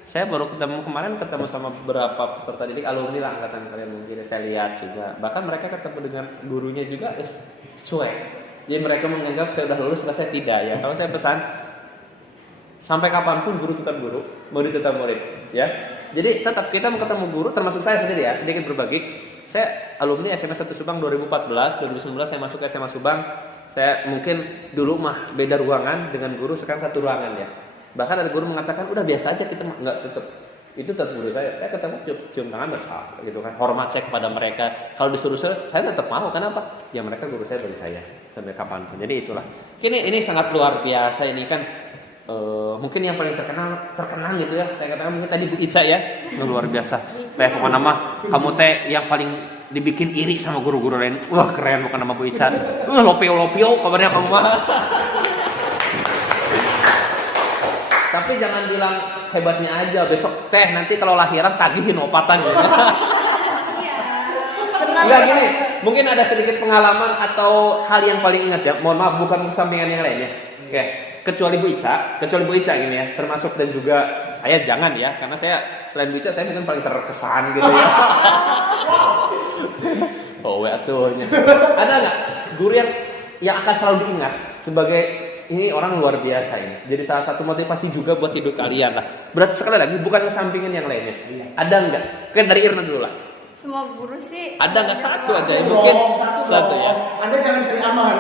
saya baru kemarin ketemu sama beberapa peserta didik alumni lah angkatan kalian, mungkin saya lihat juga. Bahkan mereka ketemu dengan gurunya juga cuek. Jadi mereka menganggap saya udah lulus, saya tidak ya. Kalau saya pesan, sampai kapanpun guru tetap guru, murid tetap murid ya. Jadi tetap kita mau ketemu guru, termasuk saya sendiri ya, sedikit berbagi. Saya alumni SMA 1 Subang 2014, 2019 saya masuk ke SMA Subang. Saya mungkin dulu mah beda ruangan dengan guru, sekarang satu ruangan ya. Bahkan ada guru mengatakan udah biasa aja, kita nggak tetap. Itu tetap guru saya ketemu cium tangan gitu kan, hormat saya kepada mereka. Kalau disuruh saya tetap mau, kenapa? Ya mereka guru saya bagi saya sampai kapanpun. Jadi itulah. Ini sangat luar biasa ini kan. Mungkin yang paling terkenal gitu ya, saya katakan mungkin tadi Bu Ica ya, luar biasa. Saya pokoknya nama kamu teh yang paling dibikin iri sama guru-guru lain. Wah keren, bukan nama Bu Ica. Lopio kabarnya kamu mah. Tapi jangan bilang hebatnya aja, besok teh nanti kalau lahiran tagihin opatan gitu. Enggak gini, mungkin ada sedikit pengalaman atau hal yang paling ingat ya. Mohon maaf, bukan kesampingan yang lainnya. Oke. Kecuali Bu Ica gini ya, termasuk dan juga saya jangan ya, karena saya selain Bu Ica saya mungkin paling terkesan gitu ya. Oh atuhnya. Ada nggak guru yang akan selalu diingat sebagai ini orang luar biasa ini? Jadi salah satu motivasi juga buat hidup kalian lah. Berarti sekali lagi bukan kesampingan yang lainnya. Ada nggak? Kan dari Irna dulu lah. Semua guru sih. Ada nggak satu aja? Mungkin satu ya. Anda jangan cari aman.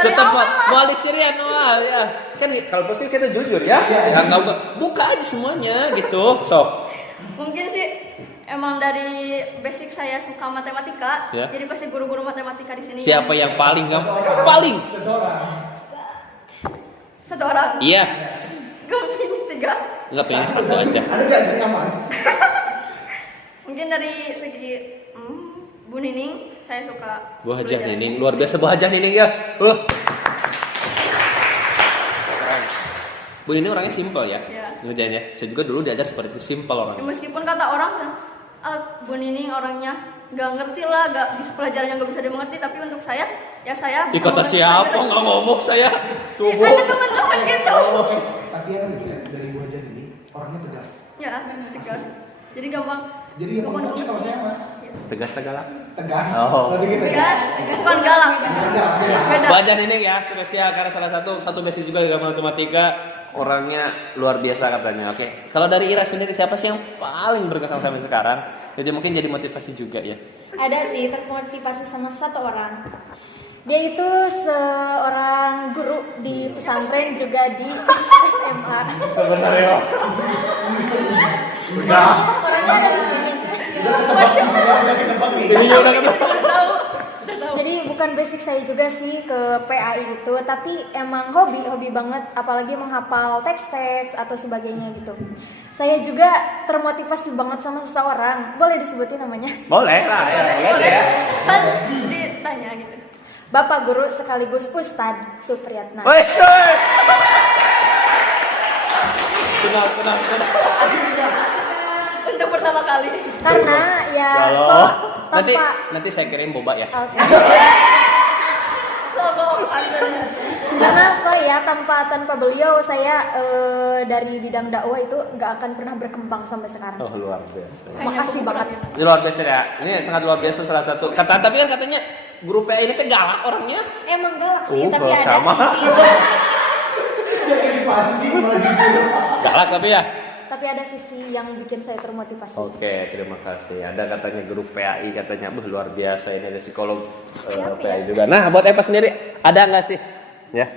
Tetap wali cirian ya. Kan kalau pasti kita jujur ya. Enggak buka aja semuanya gitu. Sok. Mungkin sih emang dari basic saya suka matematika. Ya. Jadi pasti guru-guru matematika di sini. Siapa yang paling paling? Satu orang. Iya. Gak punya 3. Enggak pengen satu aja. Anda jangan cari aman. Mungkin dari segi Bu Nining, saya suka Bu Hajah Nining, luar biasa Bu Hajah Nining ya. Bu Nining orangnya simpel ya, ngerjainnya. Saya juga dulu diajar seperti itu, simpel orangnya. Ya, meskipun kata orang, Bu Nining orangnya nggak ngerti lah, bisa pelajarannya nggak bisa dimengerti, tapi untuk saya, ya saya. Kata siapa nggak ngomong saya? Tubuh. Ada teman-teman gitu. Tapi yang dari Bu Hajah Nining orangnya tegas. Ya, tegas. Jadi gampang. Jadi gampang kalau saya mah. Tegas galak? Tegas. Oh. Tegas, bukan galak. Beda. Belajar ini ya spesial karena salah satu basic juga dalam matematika, orangnya luar biasa katanya. Oke. Kalau dari Ira sendiri siapa sih yang paling berkesan sampai sekarang? Jadi mungkin jadi motivasi juga ya. Ada sih, termotivasi sama satu orang. Dia itu seorang guru di pesantren juga di SMA. Sebenarnya. Orangnya ada di sini. Udah ketemu. Jadi bukan basic saya juga sih ke PAI itu, tapi emang hobi banget, apalagi menghafal teks-teks atau sebagainya gitu. Saya juga termotivasi banget sama seseorang. Boleh disebutin namanya? Boleh lah ya, boleh ya. Kan ditanya gitu. Bapak guru sekaligus Ustadz Supriyatna. Wes. Kenal. Untuk pertama kali. Karena ya Halo. tanpa Nanti saya kirim boba ya. Oke. Logo Karena saya tanpa beliau saya dari bidang dakwah itu nggak akan pernah berkembang sampai sekarang. Oh, luar biasa. Makasih banget. Ini luar biasa ya. Ini sangat luar biasa salah satu. Tapi kan katanya guru PA ini teh galak orangnya. Emang galak sih, tapi ada sama. sisi Galak tapi ya. tapi ada sisi yang bikin saya termotivasi. Oke, terima kasih. Ada katanya guru PAI katanya, luar biasa ini ada psikolog PAI juga. Nah, buat Eva sendiri ada nggak sih? Ya.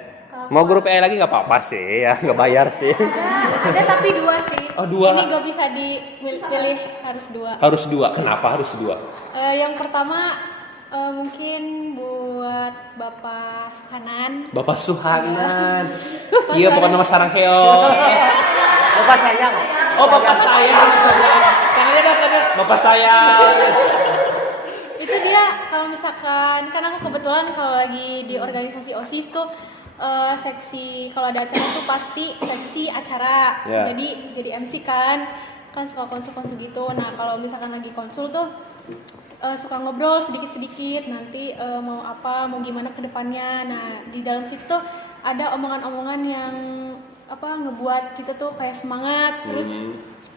Mau guru PAI lagi nggak apa-apa sih ya, nggak bayar sih. Ada tapi 2 sih. Oh, 2. Ini gak bisa dipilih, harus 2. Harus 2. Kenapa harus 2? Yang pertama mungkin buat Bapak Suhanan. Bapak Suhanan. Iya, bukan nama sarang heo. Bapak sayang. Oh, Bapak sayang. Tangannya datang. Bapak sayang. Itu dia kalau misalkan, kan aku kebetulan kalau lagi di organisasi OSIS tuh seksi, kalau ada acara tuh pasti seksi acara. Yeah. Jadi MC kan suka konsul gitu. Nah, kalau misalkan lagi konsul tuh suka ngobrol sedikit-sedikit nanti mau gimana ke depannya. Nah, di dalam situ tuh ada omongan-omongan yang ngebuat kita tuh kayak semangat, terus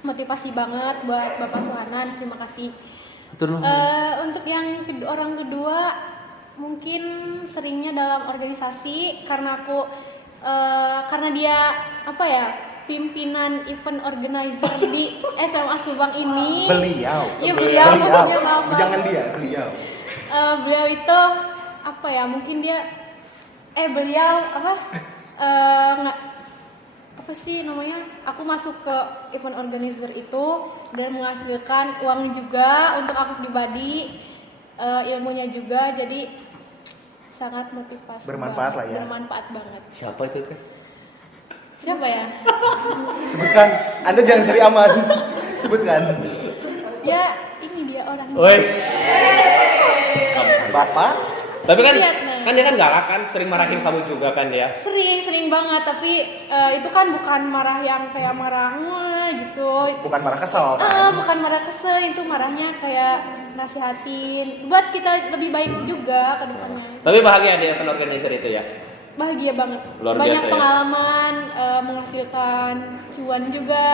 motivasi banget buat Bapak Suhanan. Terima kasih. Untuk yang orang kedua mungkin seringnya dalam organisasi karena dia pimpinan event organizer di SMA Subang ini. Beliau. Iya, beliau. Maksudnya maaf. Jangan dia, beliau. Beliau itu mungkin dia beliau aku masuk ke event organizer itu dan menghasilkan uang juga untuk aku pribadi, ilmunya juga, jadi sangat motivasi. Bermanfaat lah ya. Bermanfaat banget. Siapa itu kan? Siapa ya? Sebutkan. Anda jangan cari aman. Sebutkan. Ya, ini dia orang. Wes. Bapak. Tapi kan Supriyatna. dia kan galak kan, sering marahin kamu juga kan dia. Sering banget, tapi itu kan bukan marah yang kayak marah gitu. Bukan marah kesel kan? Bukan marah kesel, itu marahnya kayak nasihatin buat kita lebih baik juga ke depannya. Tapi bahagia dia event organizer itu ya. Bahagia banget. Luar Banyak biasa ya. pengalaman, menghasilkan cuan juga.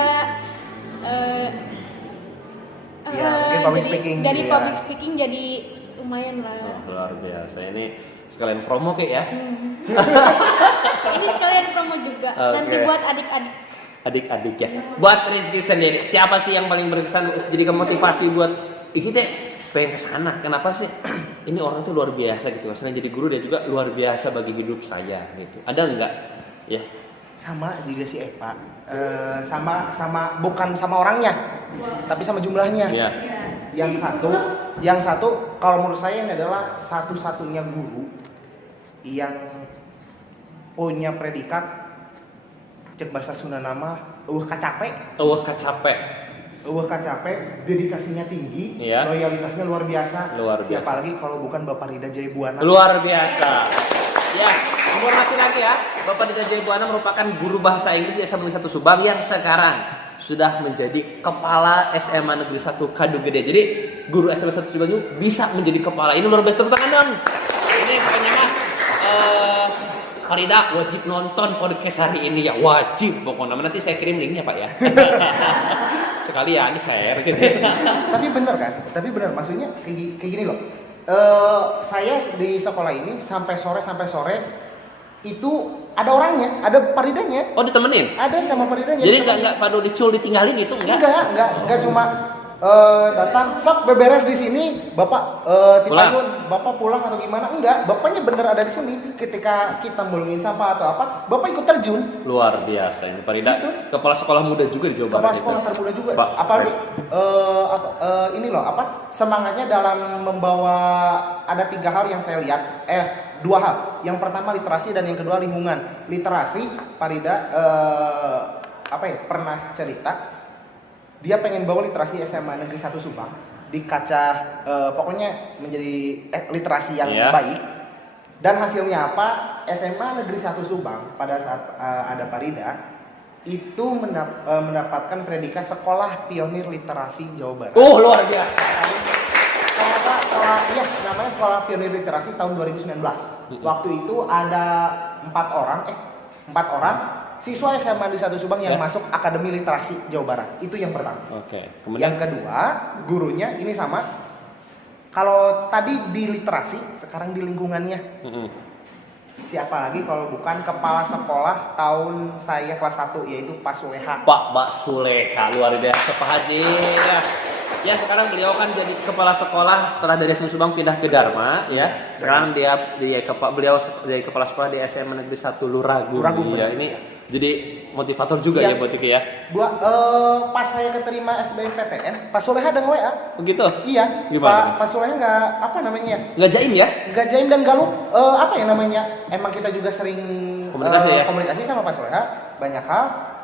Ya, mungkin public speaking dari gitu ya. public speaking jadi lumayan lah. Oh, luar biasa. Ini sekalian promo kayak ya. Ini sekalian promo juga. Oke. Nanti buat adik-adik. Adik-adik ya. Buat Rizky sendiri, siapa sih yang paling berkesan jadi motivasi buat kita pengen kesana? Kenapa sih? Ini orang tuh luar biasa gitu. Karena jadi guru dia juga luar biasa bagi hidup saya gitu. Ada enggak? Ya. Sama juga si Eva. Sama bukan sama orangnya, tapi sama jumlahnya. Iya. Yang satu kalau menurut saya ini adalah satu-satunya guru yang punya predikat cek bahasa Sunda nama kacapek. Kacapek, dedikasinya tinggi, Iya. loyalitasnya luar biasa. Luar biasa. Siapa lagi kalau bukan Bapak Rida Jaybuana? Luar biasa. Ya, informasi lagi ya. Bapak Rida Jaybuana merupakan guru bahasa Inggris di SMA 1 Subang yang sekarang sudah menjadi kepala SMA Negeri 1 Kadu Gede. Jadi guru SMA 1 Subang itu bisa menjadi kepala. Ini luar biasa, tepuk tangan dong. Ini pokoknya mah Farida wajib nonton podcast hari ini ya, wajib pokoknya. Nanti saya kirim linknya Pak ya. Sekalian share gitu. Tapi bener kan? Tapi bener, maksudnya kayak gini loh. Saya di sekolah ini sampai sore itu ada orangnya, ada Faridanya. Oh, ditemenin? Ada sama Faridanya. Jadi enggak pada dicul ditinggalin gitu enggak? Enggak cuma datang, sok beberes di sini, Bapak tipayun, Bapak pulang atau gimana? Enggak, Bapaknya bener ada di sini. Ketika kita mulungin sampah atau apa, Bapak ikut terjun. Luar biasa ini Farida. Gitu. Kepala sekolah muda juga di Jawa Barat. Kepala sekolah termuda juga. Apalagi ini loh, semangatnya dalam membawa, ada 3 hal yang saya lihat. 2 hal. Yang pertama literasi dan yang kedua lingkungan. Literasi, Farida pernah cerita dia pengen bawa literasi SMA Negeri 1 Subang di kaca pokoknya menjadi literasi yang baik. Dan hasilnya apa? SMA Negeri 1 Subang pada saat ada Farida itu mendapatkan predikat Sekolah Pionir Literasi Jawa Barat. Luar biasa. Namanya Sekolah Pionir Literasi tahun 2019. Waktu itu ada 4 orang siswa SMA di 1 Subang yang masuk Akademi Literasi Jawa Barat. Itu yang pertama. Oke. Kemudian yang kedua, gurunya ini sama. Kalau tadi di literasi, sekarang di lingkungannya. Siapa lagi kalau bukan kepala sekolah tahun saya kelas 1, yaitu Pak Suleha. Pak Suleha, luar biasa Pak Haji. Ya sekarang beliau kan jadi kepala sekolah setelah dari SMA Subang pindah ke Dharma ya. Sekarang beliau jadi kepala sekolah di SMA Negeri 1 Luragung ya. Ini jadi motivator juga ya buat Iki ya. Pas saya keterima SBMPTN, Pak Soleha ada WA. Begitu? Iya. Gimana? Pak Soleha nggak jaim ya? Nggak jaim dan galup. Emang kita juga sering komunikasi sama Pak Soleha banyak hal.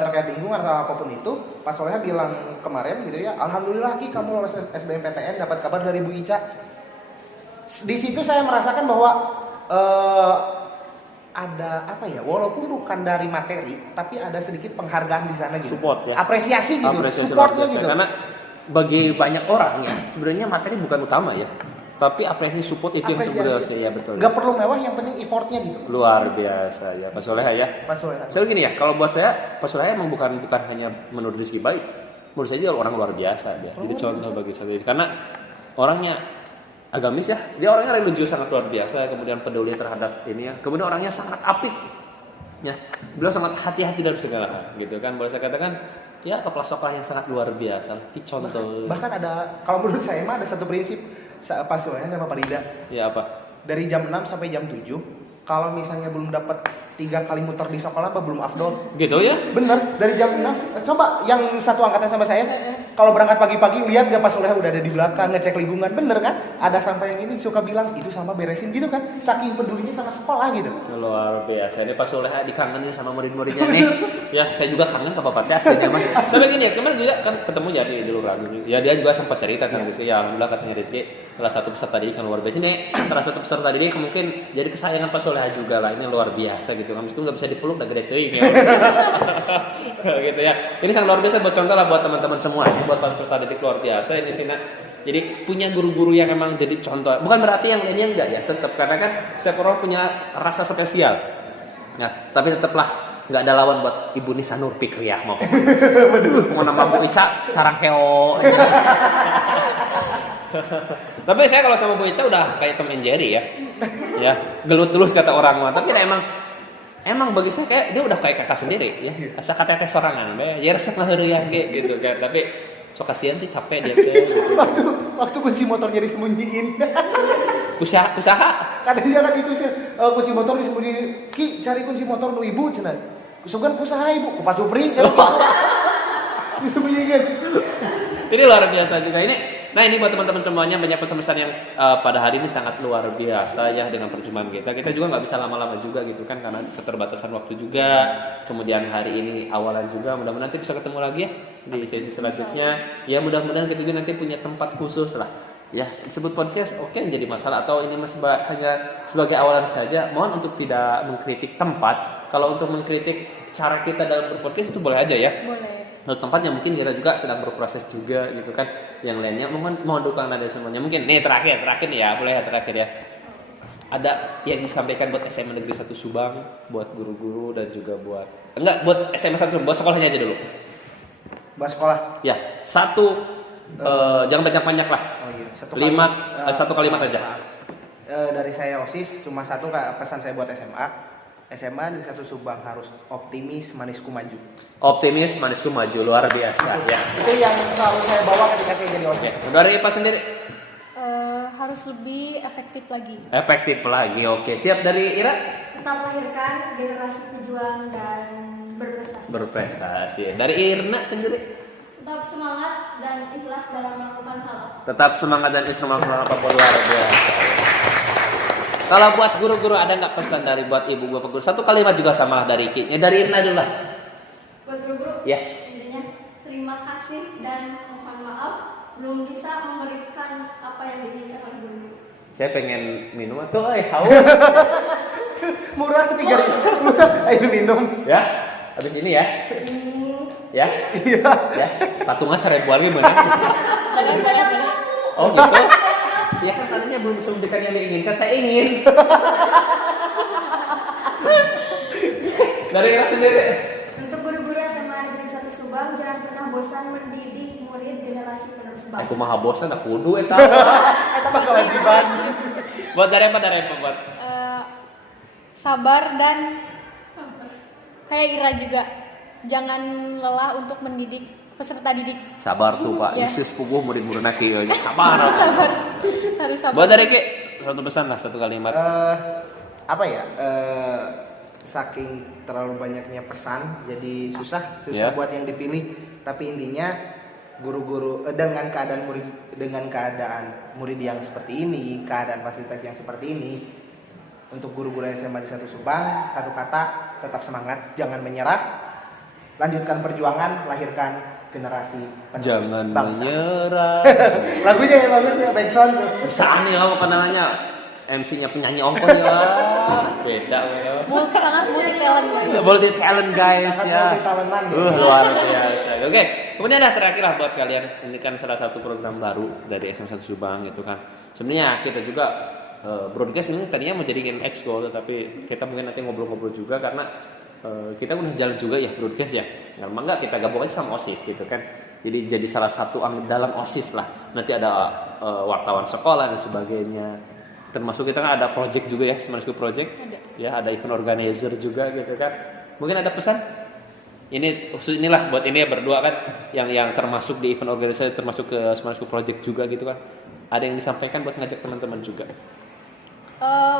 Terkait lingkungan atau apapun itu, Pak Soleha bilang kemarin gitu ya, alhamdulillah Ki kamu lolos SBMPTN, dapat kabar dari Bu Ica. Di situ saya merasakan bahwa ada walaupun bukan dari materi, tapi ada sedikit penghargaan di sana gitu. Support ya. Apresiasi gitu. Supportnya gitu. Karena bagi banyak orang ya, sebenarnya materi bukan utama ya. Tapi apresiasi support itu yang sebenarnya ya betul. Gak perlu mewah, yang penting effortnya gitu. Luar biasa ya Pak Soleha ya. Pak Soleha. Saya gini ya, kalau buat saya Pak Soleha emang bukan hanya menurut Rizky baik. Menurut saya dia orang luar biasa dia. Jadi contoh bagi saya karena orangnya agamis ya. Dia orangnya religius sangat luar biasa, kemudian peduli terhadap ini ya. Kemudian orangnya sangat apik. Ya, beliau sangat hati-hati dalam segala hal gitu kan. Boleh saya katakan ya kepala sekolah yang sangat luar biasa. Contoh. Bahkan ada, kalau menurut saya mah ada satu prinsip Pak Soleha sama Pak Rida. Ya apa? Dari jam 6 sampai jam 7, kalau misalnya belum dapat 3 kali muter di sekolah belum afdol. Gitu ya? Bener, dari jam 6. Coba yang satu angkatan sama saya, kalau berangkat pagi-pagi lihat gak Pak Soleha udah ada di belakang ngecek lingkungan, bener kan? Ada sampai yang ini suka bilang itu sama beresin gitu kan? Saking pedulinya sama sekolah gitu. Luar biasa. Ini Pak Soleha dikangenin sama murid-muridnya nih. Ya, saya juga kangen ke Bapak Tes aslinya mah. Sampai gini ya, kemarin juga kan ketemu jadi di Luragung. Ya dia juga sempat cerita kan Rizky, ya alhamdulillah katanya Rizky salah satu peserta didik kan luar biasa. Ini salah satu peserta didik mungkin jadi kesayangan Pak Soleha juga lah. Ini luar biasa gitu kan. Meskipun nggak bisa dipeluk udah gede teuing ya. Gitu ya. Ini sangat luar biasa buat contoh lah buat teman-teman semua. Ini buat peserta didik luar biasa ini sih. Jadi punya guru-guru yang emang jadi contoh. Bukan berarti yang lainnya enggak ya, tetap karena kan setiap orang punya rasa spesial. Nah, tapi tetaplah nggak ada lawan buat Ibu Nisa Nur Fikriyah mau. Mau nama Bu Ica sarang heo. Tapi saya kalau sama Bu Ica udah kayak Tom and Jerry ya. Ya, gelut terus kata orang mah. Tapi emang bagi saya kayak dia udah kayak kakak sendiri ya. Asa kateteh sorangan be. Ya resep ngaheureuyan ge gitu kan. Tapi sok kasihan sih capek dia teh gitu. Waktu kunci motornya disembunyiin. Kusaha? Katanya kan itu kunci motor disembunyiin. Ki cari kunci motor nu ibu cenah. Kusugan kusaha ibu, ku Pak Supri cenah. Disembunyiin. Ini luar biasa juga ini. Nah ini buat teman-teman semuanya banyak pesan-pesan yang pada hari ini sangat luar biasa ya dengan perjumpaan kita. Kita juga nggak bisa lama-lama juga gitu kan karena keterbatasan waktu juga. Kemudian hari ini awalan juga. Mudah-mudahan nanti bisa ketemu lagi ya di sesi selanjutnya. Ya mudah-mudahan kita juga nanti punya tempat khusus lah. Ya disebut podcast oke jadi masalah atau ini masih hanya sebagai awalan saja. Mohon untuk tidak mengkritik tempat. Kalau untuk mengkritik cara kita dalam berpodcast itu boleh aja ya. Boleh. Tempatnya mungkin kita juga sedang berproses juga gitu kan. Yang lainnya mohon dukungan dari semuanya. Mungkin nih terakhir nih ya, boleh ya terakhir ya. ada yang disampaikan buat SMA Negeri 1 Subang, buat guru-guru dan juga buat buat SMA 1 Subang, buat sekolahnya aja dulu. Buat sekolah. Ya, jangan banyak-banyak lah. Oh iya, satu kalimat aja. Dari saya OSIS cuma satu pesan saya buat SMA. SMA Negeri 1 Subang harus optimis, manisku maju. Optimis, manisku maju, luar biasa. Ya. Itu yang selalu saya bawa ketika saya jadi OSIS. Ya. Dari Pak sendiri? Harus lebih efektif lagi. Efektif lagi, oke. Siap dari Ira? Tetap melahirkan generasi pejuang dan berprestasi. Berprestasi. Dari Irna sendiri? Tetap semangat dan ikhlas dalam melakukan hal. Tetap semangat dan ikhlas melakukan apapun, luar biasa. Kalau buat guru-guru ada nggak pesan dari buat ibu bapak guru? Satu kalimat juga sama dari Ki. Dari Irna dulu lah. Buat guru-guru, Ya. intinya terima kasih dan mohon maaf belum bisa memberikan apa yang diinginkan oleh guru. Saya pengen minum atau haus. Murah 3.000. Murah air minum. Ya. Habis ini ya. Ya. Iya. Ya. Patungnya 1.000 lagi bener. Tapi udah yang kamu. Oh gitu. Ya kan tadinya belum bisa memberikan yang diinginkan, saya ingin. Dari Ira sendiri. Untuk guru-guru SMA Negeri 1 Subang, jangan pernah bosan mendidik murid generasi penerus bangsa. Aku mah bosan, tak kudu eta. Eta mah kewajiban. Buat dari apa buat? Sabar dan kayak Ira juga, jangan lelah untuk mendidik peserta didik. Sabar tuh Pak, Ya. Isis puguh murid-murid nak ieu nya sabar. Sabar. Harus sabar. Buat dari Ki, satu pesan lah, satu kalimat. Apa ya? Saking terlalu banyaknya pesan, jadi susah Ya. buat yang dipilih. Tapi intinya guru-guru dengan keadaan murid yang seperti ini, keadaan fasilitas yang seperti ini, untuk guru-guru SMA di 1 Subang, satu kata, tetap semangat, jangan menyerah, lanjutkan perjuangan, lahirkan generasi penerus Jangan bangsa. menyerah. Lagunya yang bagus ya, backsound tuh. Bisa nih kamu kenalnya MC-nya penyanyi ongkos ya. Beda ya. Sangat multi talent guys. Multi talent guys Sangat ya. multi-talentan, ya. Luar biasa. Oke, kemudian terakhir lah buat kalian. Ini kan salah satu program baru dari SM1 Subang gitu kan. Sebenarnya kita juga broadcast ini tadinya mau jadiin exco, tapi kita mungkin nanti ngobrol-ngobrol juga karena kita udah jalan juga ya broadcast ya. Karena enggak kita gabung aja sama OSIS gitu kan. Jadi salah satu dalam OSIS lah. Nanti ada wartawan sekolah dan sebagainya. Termasuk kita kan ada project juga ya, Smart School Project. Ya, ada event organizer juga gitu kan. Mungkin ada pesan? Inilah buat ini ya berdua kan yang termasuk di event organizer, termasuk ke Smart School Project juga gitu kan. Ada yang disampaikan buat ngajak teman-teman juga.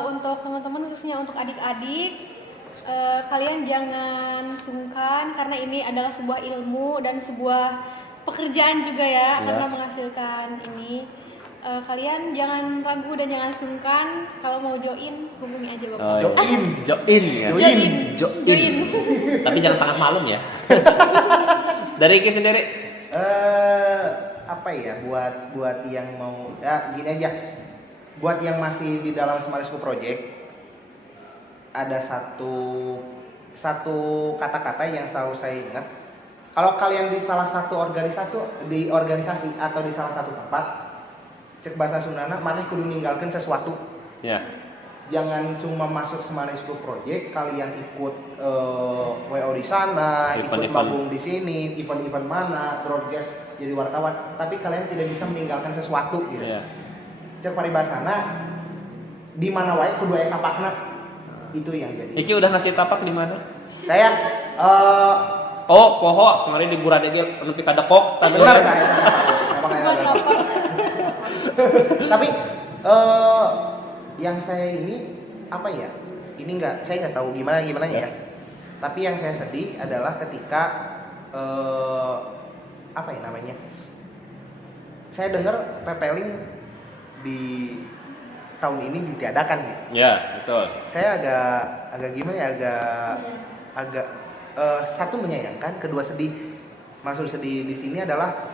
Untuk teman-teman khususnya untuk adik-adik, kalian jangan sungkan karena ini adalah sebuah ilmu dan sebuah pekerjaan juga ya. Karena menghasilkan ini. Kalian jangan ragu dan jangan sungkan. Kalau mau join, hubungi aja Bapak. Join ya. Join. Tapi jangan tengah malam ya. Dari Ki sendiri. Apa ya buat yang mau gini aja. Buat yang masih di dalam Smart School Project, ada satu kata-kata yang selalu saya ingat. Kalau kalian di salah satu organisasi atau di salah satu tempat, cek bahasa Sundana, maneh kudu ninggalkeun sesuatu. Ya. Jangan cuma masuk Smart School Project, kalian ikut WO di sana, ikut manggung di sini, event-event mana, broadcast jadi wartawan, tapi kalian tidak bisa meninggalkan sesuatu gitu. Ya. Cek paribasana di mana wae kudu aya tapakna. Itu yang jadi. Iki udah ngasih tapak di mana? Saya poho kemarin di Buradege nepi ka dekok, tadi benar bener. Tapi yang saya ini apa ya? Ini saya nggak tahu gimana ya. Tapi yang saya sedih adalah ketika apa ya namanya? Saya dengar PPLIN di tahun ini ditiadakan gitu. Ya, betul. Saya agak gimana ya? Agak satu menyayangkan, kedua sedih. Maksud sedih di sini adalah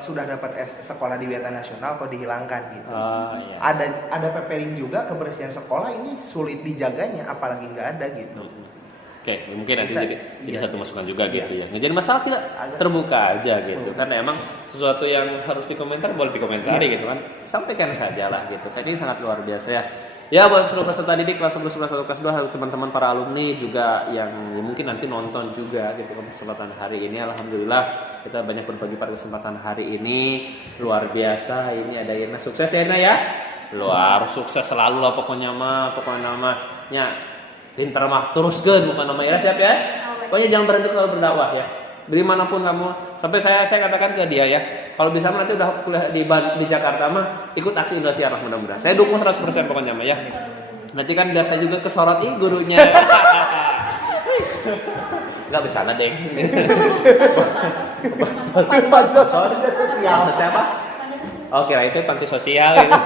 sudah dapat sekolah di Wiata Nasional kok dihilangkan gitu. Iya. Ada PPLIN juga, kebersihan sekolah ini sulit dijaganya, apalagi nggak ada gitu. Oke, mungkin nanti jadi Iya. satu masukan juga gitu ya. Nggak jadi masalah, kita terbuka aja gitu. Karena emang sesuatu yang harus dikomentar boleh dikomentari gitu kan, sampaikan saja lah gitu. Ini sangat luar biasa ya. Ya buat seluruh peserta didik kelas 11, kelas 1, kelas 2, teman-teman para alumni juga yang mungkin nanti nonton juga gitu kan kesempatan hari ini. Alhamdulillah kita banyak berbagi pada kesempatan hari ini, luar biasa. Ini ada Irna, sukses ya Irna ya, luar sukses selalu lah pokoknya namanya pinter mah teruskan, bukan nama Ira siap ya. Pokoknya jangan berhenti kalau berdakwah ya. Dari manapun kamu, sampai saya katakan ke dia ya, kalau bisa nanti udah kuliah di Jakarta mah ikut aksi Indosiar lah mudah-mudahan. Saya dukung 100% pokoknya mah ya. Nanti kan biar saya juga kesorot gurunya. Enggak bercanda deh. Panti sosial. Siapa? Oh kira itu panti sosial gitu.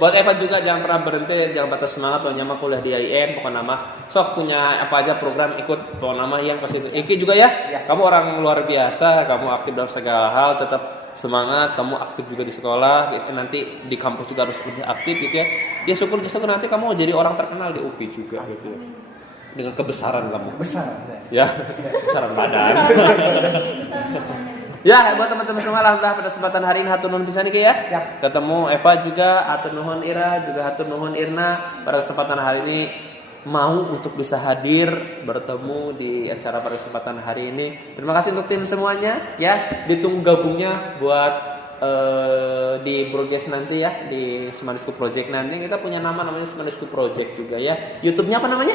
Buat Evan juga jangan pernah berhenti, jangan patah semangat, pokoknya mah kuliah di IAIN, pokoknya nama sok punya apa aja program ikut, pokoknya nama yang pasti. Iki juga ya, kamu orang luar biasa, kamu aktif dalam segala hal, tetap semangat, kamu aktif juga di sekolah, gitu. Nanti di kampus juga harus lebih aktif gitu ya. Ya syukur nanti kamu jadi orang terkenal di UPI juga gitu. Dengan kebesaran kamu. Besar. Ya, kebesaran badan. Ya, buat teman-teman semua alhamdulillah pada kesempatan hari ini hatur nuhun pisan iki ya. Ketemu Eva juga, hatur nuhun Ira, juga hatur nuhun Irna pada kesempatan hari ini mau untuk bisa hadir bertemu di acara pada kesempatan hari ini. Terima kasih untuk tim semuanya ya. Ditunggu gabungnya buat di broadcast nanti ya di Semanisku Project nanti. Kita punya nama namanya Semanisku Project juga ya. YouTube-nya apa namanya?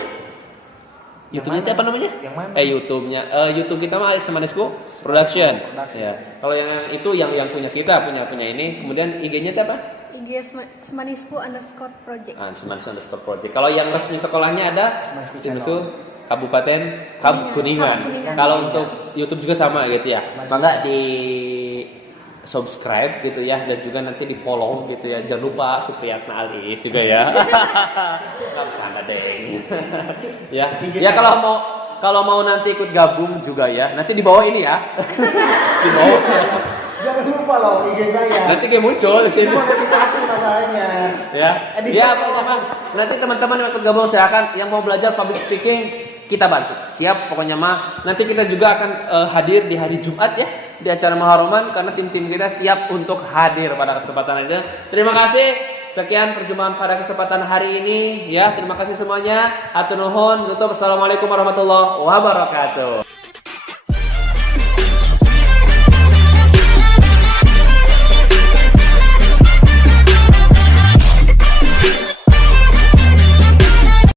YouTube-nya apa namanya? Yang mana? YouTube-nya. YouTube kita mah Semanisku Production. Ya. Kalau yang itu yang punya kita punya ini. Kemudian IG-nya apa? IG Semanisku_project. Semanisku Project. Kalau yang resmi sekolahnya ada Semanisku Kabupaten Kuningan. Kalau untuk YouTube juga sama gitu ya. Maka di subscribe gitu ya, dan juga nanti di follow gitu ya. Jangan lupa Supriyatna Alis juga ya. Nggak bercanda deng. Ya kalau mau nanti ikut gabung juga ya, nanti di bawah ini ya. Di bawah. Jangan lupa loh IG saya. Nanti dia muncul di sini. Notifikasi masalahnya. Ya. Ya pokoknya nanti teman-teman yang ikut gabung silakan, yang mau belajar public speaking kita bantu. Siap pokoknya mah. Nanti kita juga akan hadir di hari Jumat ya di acara Maharoman, karena tim-tim kita siap untuk hadir pada kesempatan itu. Terima kasih. Sekian perjumpaan pada kesempatan hari ini ya. Terima kasih semuanya. Hatur nuhun. Tutup. Assalamualaikum warahmatullahi wabarakatuh.